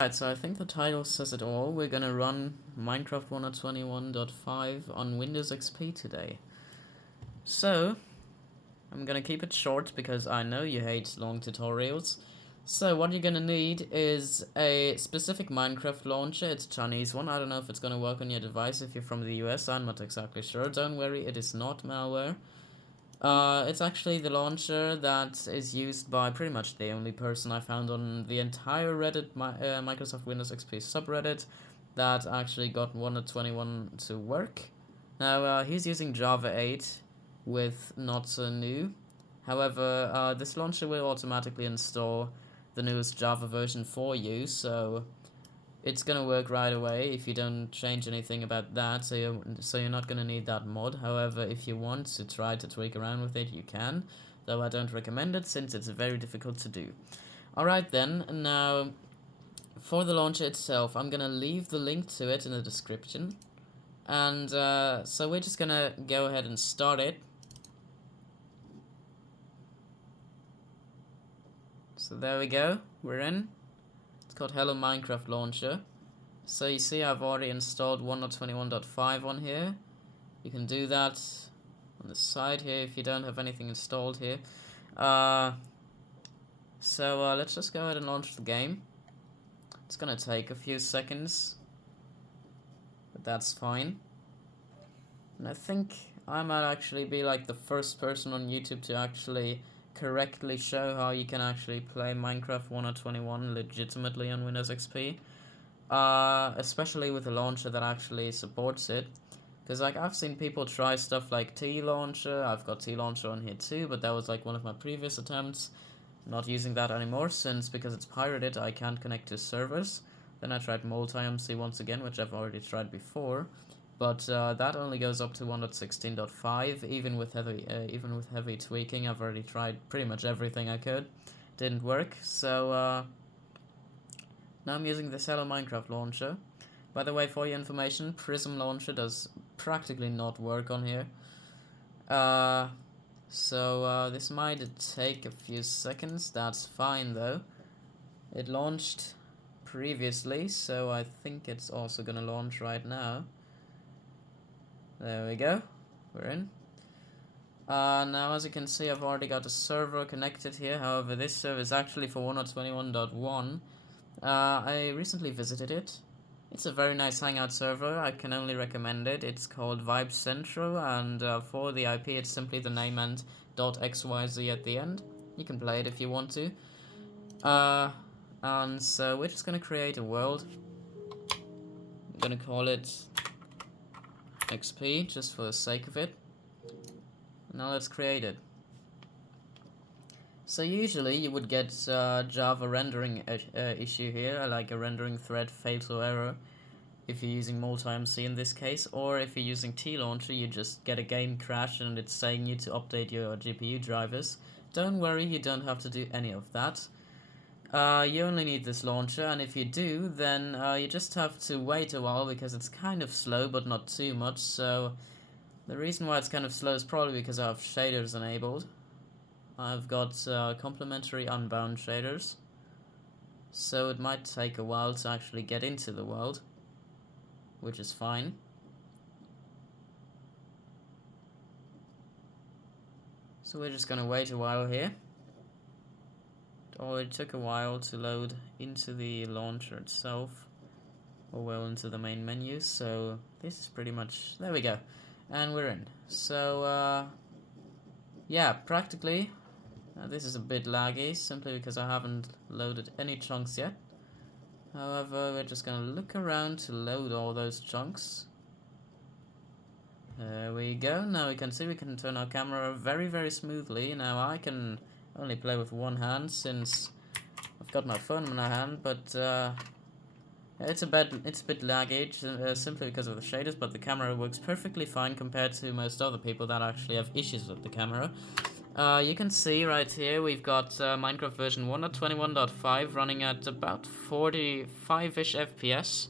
Right, so I think the title says it all. We're gonna run Minecraft 1.21.5 on Windows XP today. So, I'm gonna keep it short because I know you hate long tutorials. So what you're gonna need is a specific Minecraft launcher. It's a Chinese one. I don't know if it's gonna work on your device if you're from the US. I'm not exactly sure. Don't worry, it is not malware. It's actually the launcher that is used by pretty much the only person I found on the entire Reddit, Microsoft Windows XP subreddit, that actually got 1.21 to work. Now, he's using Java 8 with not so new. However, this launcher will automatically install the newest Java version for you, so it's gonna work right away if you don't change anything about that, so you're not gonna need that mod. However, if you want to try to tweak around with it, you can, though I don't recommend it since it's very difficult to do. Alright then, now for the launcher itself, I'm gonna leave the link to it in the description, and so we're just gonna go ahead and start it. So there we go, we're in. It's called Hello Minecraft Launcher. So you see I've already installed 1.21.5 on here. You can do that on the side here if you don't have anything installed here. So let's just go ahead and launch the game. It's gonna take a few seconds, but that's fine. And I think I might actually be like the first person on YouTube to actually correctly show how you can actually play Minecraft 1.21 legitimately on Windows XP. Especially with a launcher that actually supports it. Because like I've seen people try stuff like T-Launcher. I've got T-Launcher on here too, but that was like one of my previous attempts. Not using that anymore since because it's pirated I can't connect to servers. Then I tried MultiMC once again, which I've already tried before, but that only goes up to 1.16.5. Even with heavy tweaking, I've already tried pretty much everything I could. Didn't work, so now I'm using this Hello Minecraft launcher. By the way, for your information, Prism Launcher does practically not work on here. So this might take a few seconds, that's fine though. It launched previously, so I think it's also gonna launch right now. There we go, we're in. Now as you can see I've already got a server connected here, however this server is actually for 1.21.1. I recently visited it. It's a very nice hangout server, I can only recommend it. It's called Vibe Central, and for the IP it's simply the name and .xyz at the end. You can play it if you want to. And so we're just gonna create a world. I'm gonna call it XP, just for the sake of it. Now let's create it. So usually you would get Java rendering issue here, like a rendering thread fatal error if you're using MultiMC in this case, or if you're using T-Launcher you just get a game crash and it's saying you to update your GPU drivers. Don't worry, you don't have to do any of that. You only need this launcher, and if you do, then you just have to wait a while because it's kind of slow but not too much. So the reason why it's kind of slow is probably because I have shaders enabled. I've got complementary unbound shaders, so it might take a while to actually get into the world, which is fine. So we're just gonna wait a while here. It already took a while to load into the launcher itself, or well into the main menu, so this is pretty much, there we go, and we're in. So yeah, practically this is a bit laggy, simply because I haven't loaded any chunks yet. However, we're just gonna look around to load all those chunks. There we go. Now we can see we can turn our camera very smoothly. Now I can only play with one hand since I've got my phone in my hand, but it's a bit laggy simply because of the shaders, but the camera works perfectly fine compared to most other people that actually have issues with the camera. You can see right here we've got Minecraft version 1.21.5 running at about 45-ish FPS,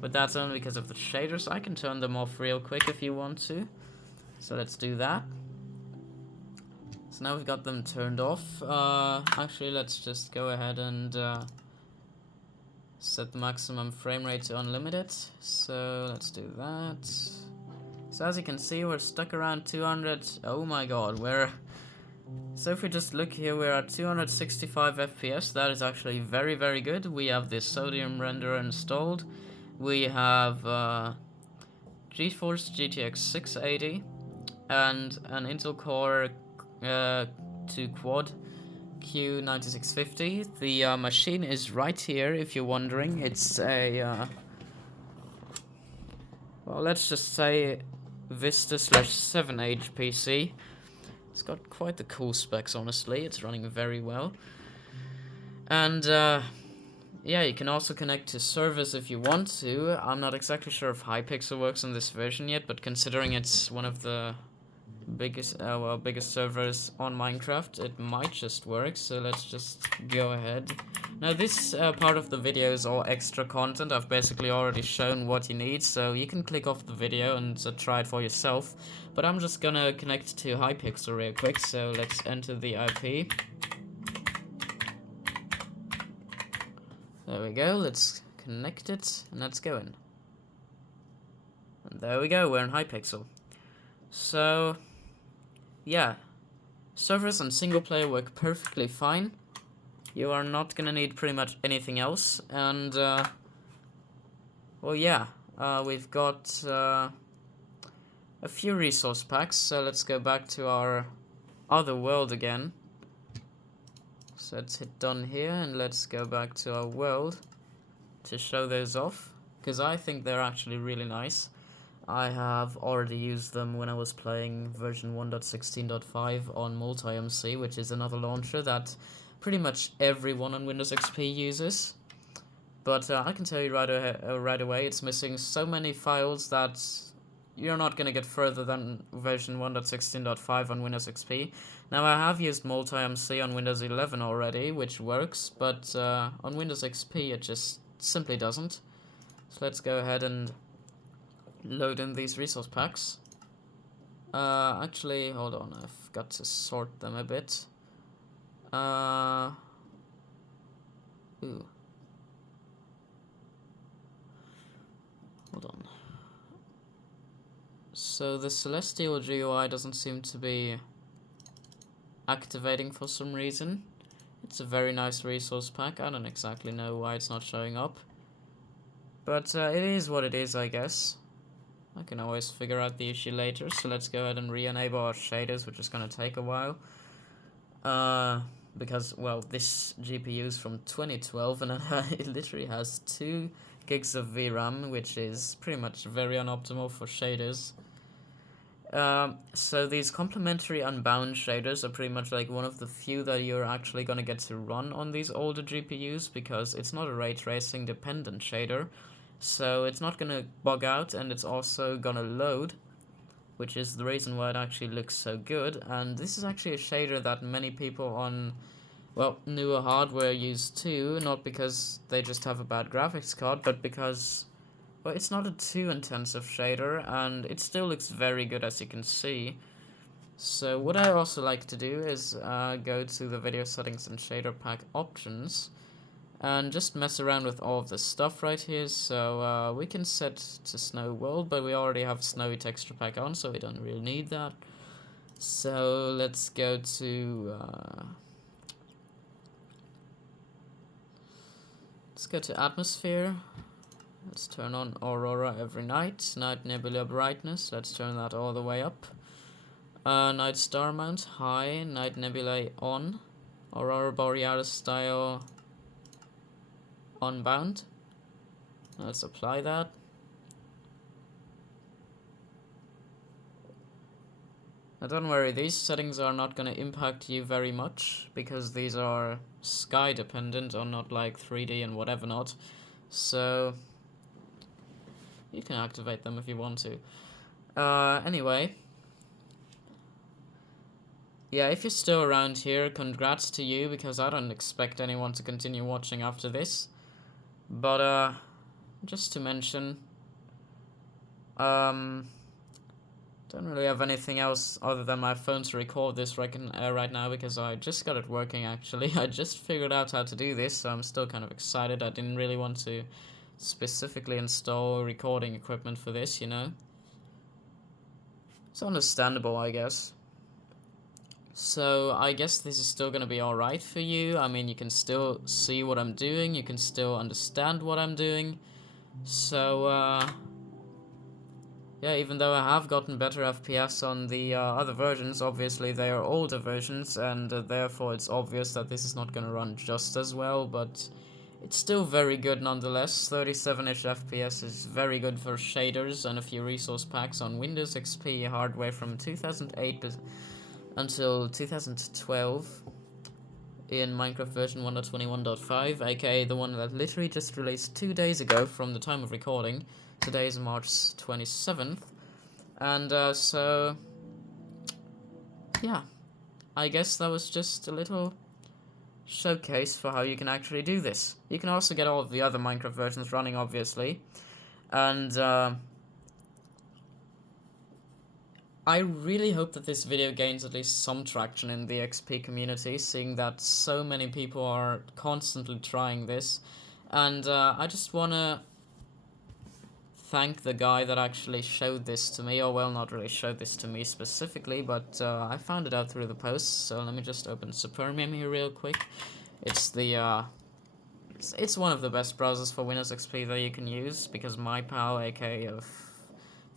but that's only because of the shaders. I can turn them off real quick if you want to, so let's do that. So now we've got them turned off. Actually, let's just go ahead and Set the maximum frame rate to unlimited. So let's do that. So as you can see, we're stuck around 200. Oh my god, so if we just look here, we're at 265 FPS. That is actually very, very good. We have this sodium renderer installed. We have GeForce GTX 680 and an Intel Core 2 Quad Q9650. The machine is right here, if you're wondering. It's a well, let's just say Vista /7 Age PC. It's got quite the cool specs, honestly. It's running very well. And yeah, you can also connect to servers if you want to. I'm not exactly sure if Hypixel works on this version yet, but considering it's one of the biggest servers on Minecraft, it might just work. So let's just go ahead. Now this part of the video is all extra content. I've basically already shown what you need, so you can click off the video and try it for yourself. But I'm just gonna connect to Hypixel real quick, so let's enter the IP. There we go, let's connect it, and let's go in. And there we go, we're in Hypixel. So, yeah, servers and single player work perfectly fine. You are not gonna need pretty much anything else, and well, yeah, we've got a few resource packs, so let's go back to our other world again. So let's hit done here, and let's go back to our world to show those off, because I think they're actually really nice. I have already used them when I was playing version 1.16.5 on MultiMC, which is another launcher that pretty much everyone on Windows XP uses. But I can tell you right away, it's missing so many files that you're not going to get further than version 1.16.5 on Windows XP. Now, I have used MultiMC on Windows 11 already, which works, but on Windows XP it just simply doesn't. So let's go ahead and load in these resource packs. Actually, hold on, I've got to sort them a bit. Ooh. Hold on. So the Celestial GUI doesn't seem to be activating for some reason. It's a very nice resource pack. I don't exactly know why it's not showing up. But it is what it is, I guess. I can always figure out the issue later. So let's go ahead and re-enable our shaders, which is going to take a while. Because, well, this GPU is from 2012 and it literally has 2 gigs of VRAM, which is pretty much very unoptimal for shaders. So these complementary unbound shaders are pretty much like one of the few that you're actually going to get to run on these older GPUs, because it's not a ray tracing dependent shader, so it's not going to bug out, and it's also going to load, which is the reason why it actually looks so good. And this is actually a shader that many people on, well, newer hardware use too, not because they just have a bad graphics card, but because, well, it's not a too intensive shader, and it still looks very good, as you can see. So what I also like to do is go to the video settings and shader pack options, and just mess around with all of this stuff right here. So we can set to Snow World, but we already have Snowy Texture Pack on, so we don't really need that. So let's go to Atmosphere. Let's turn on Aurora every night. Night Nebula Brightness, let's turn that all the way up. Night Star Mount high, Night Nebula on. Aurora Borealis style unbound. Let's apply that. Now don't worry, these settings are not going to impact you very much, because these are sky dependent or not like 3D and whatever not. So you can activate them if you want to. Anyway. Yeah, if you're still around here, congrats to you, because I don't expect anyone to continue watching after this. But, just to mention, Don't really have anything else other than my phone to record this right now, because I just got it working actually. I just figured out how to do this, so I'm still kind of excited. I didn't really want to specifically install recording equipment for this, you know. It's understandable, I guess. So I guess this is still gonna be alright for you. I mean, you can still see what I'm doing, you can still understand what I'm doing. So, yeah, even though I have gotten better FPS on the other versions, obviously they are older versions, and therefore it's obvious that this is not gonna run just as well, but it's still very good nonetheless. 37-ish FPS is very good for shaders and a few resource packs on Windows XP hardware from 2008 until 2012 in Minecraft version 1.21.5, aka the one that literally just released 2 days ago from the time of recording. Today is March 27th, and so yeah, I guess that was just a little showcase for how you can actually do this. You can also get all of the other Minecraft versions running, obviously, and I really hope that this video gains at least some traction in the XP community, seeing that so many people are constantly trying this, and I just wanna thank the guy that actually showed this to me, or well, not really showed this to me specifically, but I found it out through the posts. So let me just open Supermium here real quick. It's the it's one of the best browsers for Windows XP that you can use, because MyPal, aka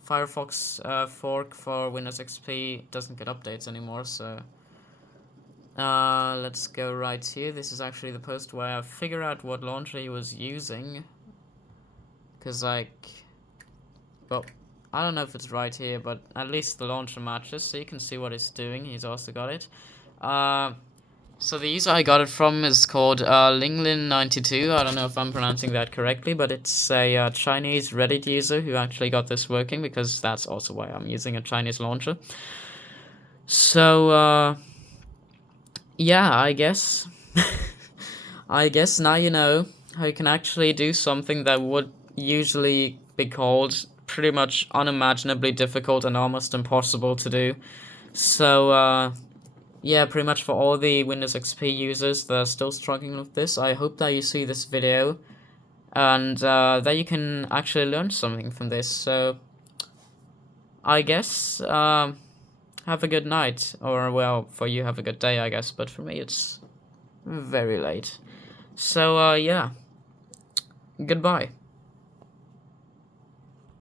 Firefox fork for Windows XP, doesn't get updates anymore. So let's go right here. This is actually the post where I figure out what launcher he was using, because well, I don't know if it's right here, but at least the launcher matches, so you can see what it's doing. He's also got it. So the user I got it from is called Linglin92. I don't know if I'm pronouncing that correctly, but it's a Chinese Reddit user who actually got this working, because that's also why I'm using a Chinese launcher. So, yeah, I guess. I guess now you know how you can actually do something that would usually be called pretty much unimaginably difficult and almost impossible to do. So, yeah, pretty much for all the Windows XP users that are still struggling with this, I hope that you see this video and that you can actually learn something from this. So, I guess, have a good night, or well, for you have a good day, I guess, but for me it's very late. So, yeah, goodbye.